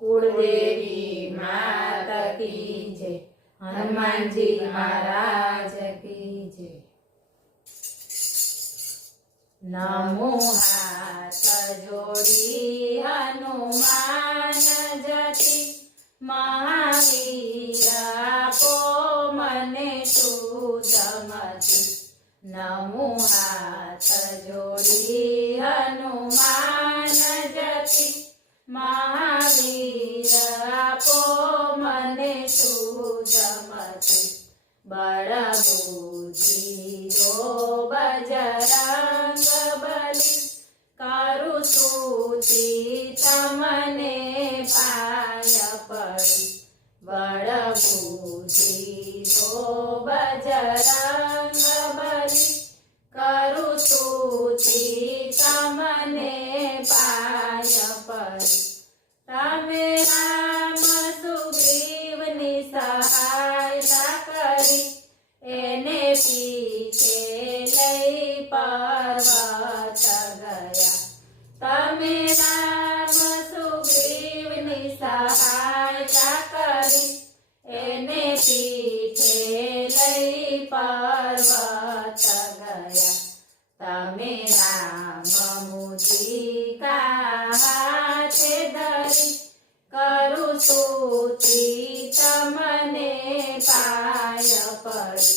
कुलदेवी माता की जय, हनुमान जी महाराज की जय। नमो हाथ जोड़ी हनुमान जति, महावीर आपो मने सुधमति। नमो हाथ जोड़ी हनुमान जति, महावीर आपो मने सुधमति। बड़ बुद्धि जो बजरंग बली, करु स्तुति तमने पाय पड़ी। बड़ बुद्धि जो बजरंग बली, करु स्तुति तमने पाय पड़ी। तमे राम सुग्रीवनी सहायता करी, एने पीछे लई पर्वत गया। तमे राम सुग्रीवनी सहायता करी, एने पीछे लई पर्वत गया। तमे राम मुद्रिका हाथे धरी, करु स्तुति तमने पाय पड़ी।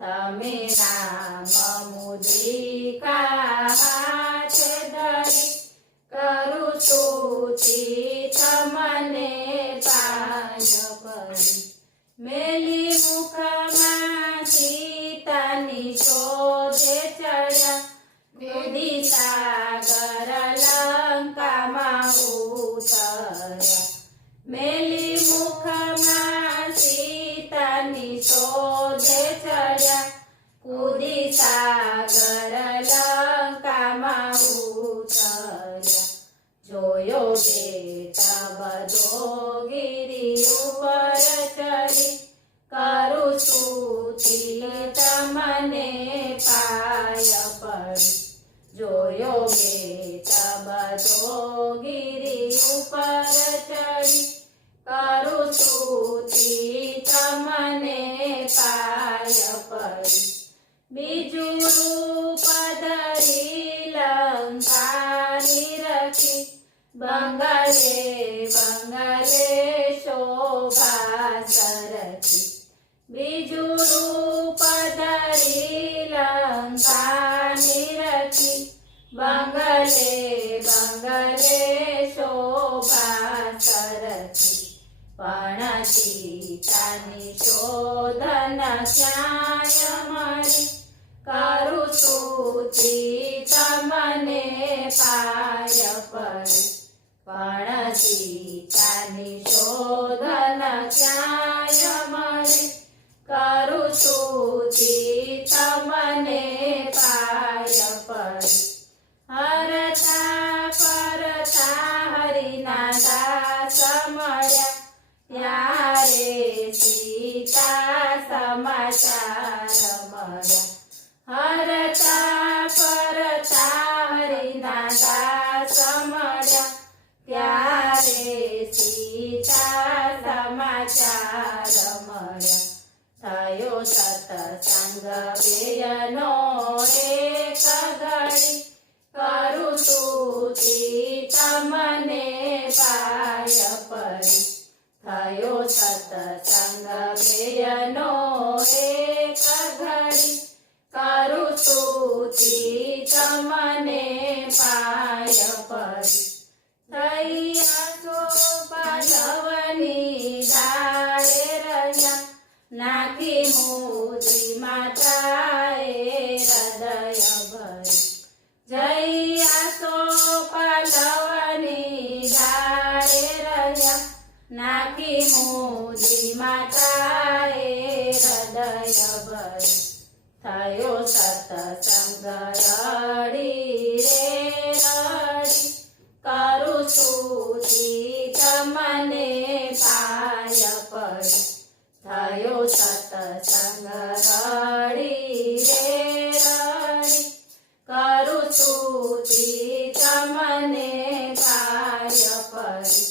तमे राम मुद्रिका हाथे धरी, करु स्तुति तमने पाय पड़ी। मेली मुखमा सीतानी शोधे चढ़्या, कूदी सागर लंकामा उतर्या। मेली मुखमा सीतानी शोधे चढ़्या, कूदी सागर लंकामा उतर्या। जोयो बेट बधो गिरी ऊपर चढ़ी, करु स्तुति तमने पाय पड़ी। जोयो बेट बधो गिरी ऊपर चढ़ी, करु स्तुति तमने पाय पड़ी। बीजू रूप धरी लंका निरखी, बंगले बंगले शोभा सरखी। बीजू रूप धरी लंका निरखी, बंगले बंगले शोभा सरखी। पण सीतानी शोधन क्याय मळी, करु स्तुति तमने पाय पड़ी। पण सीतानी शोधन क्याय मळी, करु स्तुति तमने पाय पड़ी। हरता परता हरिना दास मळ्या, त्यारे सीता समाचार मळ्या। हरता परता हरिना दास मळ्या, त्यारे सीता समाचार मळ्या। थयो सत्संग बेयनो एक घड़ी, करु स्तुति तमने पाय पड़ी। थयो सत्संग बेयनो एक घड़ी, करु स्तुति तमने पाय पड़ी। थई आसोपा लवनी डाळे रह्या, नाखी मुद्री माताए हृदय भरी। जय आसोपा लवनी डाळे रह्या, नाखी मुद्री माताए हृदय भरी। थयो सत्संग रड़ी रे रड़ी, करु स्तुति तमने पाय पड़ी। थयो सत्संग रड़ी रे रड़ी, करु स्तुति तमने पाय पड़ी।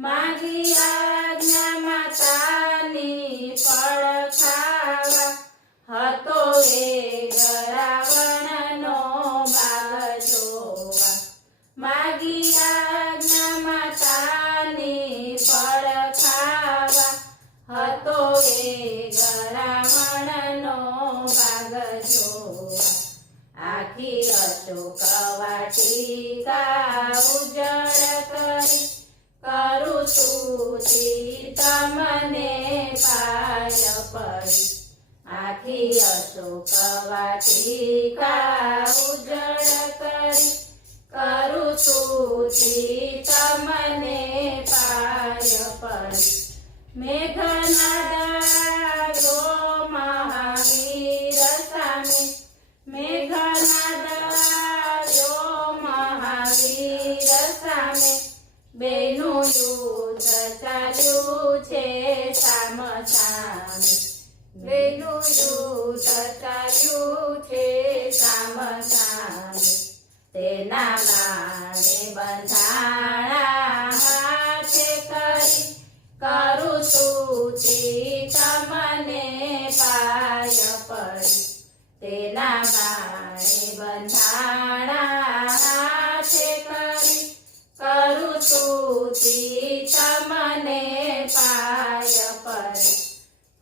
માગી આજ્ઞા માતાની ફળ ખાવા હતો એ રાવણનો બાગ જોવા માગી આજ્ઞા માતાની ફળ ખાવા હતો એ રાવણનો બાગ જોવા આખી અશોક વાટિકા ઉજળ કરી કરું સ્તુતિ તમને પાય પડી આખી અશોક વાટિકા ઉજળ કરી કરું સ્તુતિ તમને પાય પડી મેઘનાદ આવ્યો મહાવીર સામે મેઘનાદ આવ્યો મહાવીર સામે બેનું યુદ્ધ ચાલ્યું છે સામ સામે બેનું યુદ્ધ ચાલ્યું છે સામ સામે તેના બાણે બંધાણા હાથે કરી કરું સ્તુતિ તમને પાય પડી તેના બાણે બંધાણા હાથે કરી કરું સ્તુતિ તમને પાય પડી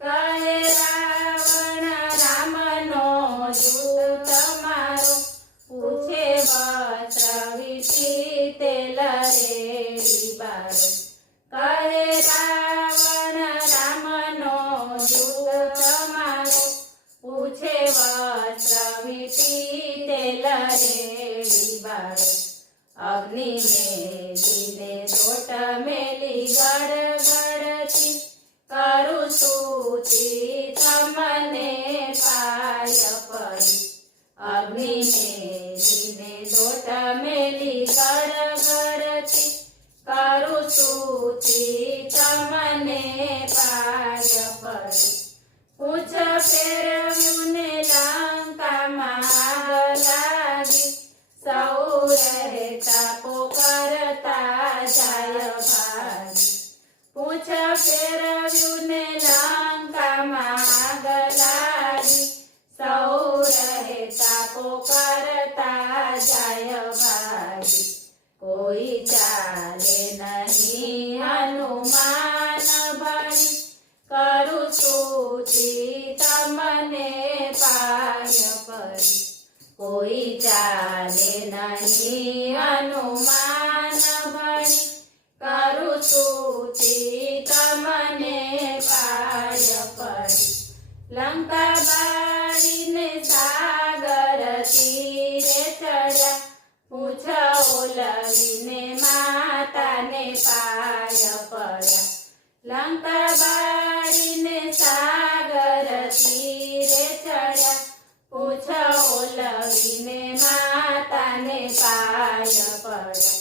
કહે રાવણ રામનો દૂત મારો પૂછે વસ્ત્ર વીટી તેલ રેડી બારો કહે રાવણ રામનો દૂત મારો પૂછે વસ્ત્ર વીટી તેલ રેડી બારો અગ્નિ મેલીને લોટ મેલી ગડગડતી કરું સ્તુતિ તમને પાય પડી અગ્નિ મેલીને લોટ મેલી ગડગડતી કરું સ્તુતિ તમને પાય પડી પૂછ ફેરવ્યું ને લંકામાં આગ લાગી સૌ રહેતા પોકારતા જાય ભાગી પૂછ ફેરવ્યું ને લંકામાં આગ લાગી સૌ રહેતા પોકારતા જાય ભાગી કોઈ ચાલે નહીં હનુમાન ભણી કરું સ્તુતિ તમને પાય પડી કોઈ ચાલે નહીં હનુમાન ભણી કરું સ્તુતિ તમને પાય પડી લંકા બારીને સાગર તીરે ચડ્યા પૂછ ઓલવીને માતાને પાય પડ્યા લંકા બારીને સાગર તીરે ચડ્યા પૂછ ઓલવીને માતાને પાય પડ્યા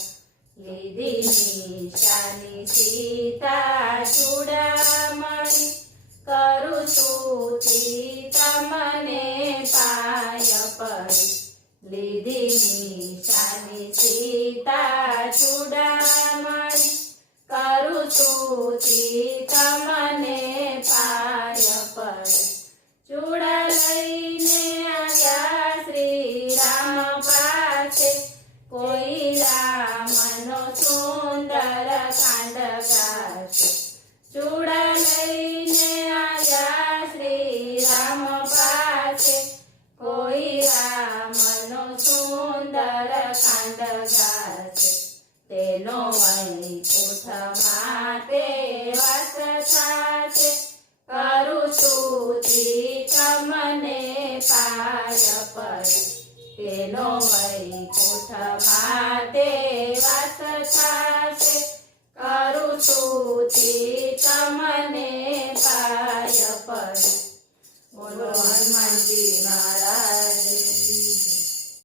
લીધી નિશાની સીતા ચૂડામણી કરું સ્તુતિ તમને પાય પડી લીધી નિશાની સીતા ચૂડામણી કરું સ્તુતિ તમને પાય પડી ચૂડા લઈને આવ્યા શ્રી રામ પાસે કોઈ રામનો સુંદર કાંડ ગાશે ચૂડા લઈને આવ્યા શ્રી રામ પાસે કોઈ રામનો સુંદર કાંડ ગાશે તેનો વૈકુંઠ માટે વાસ થાશે કરું સ્તુતિ તમને પાય પડી તેનો વૈકુંઠ માટે વાસ થાશે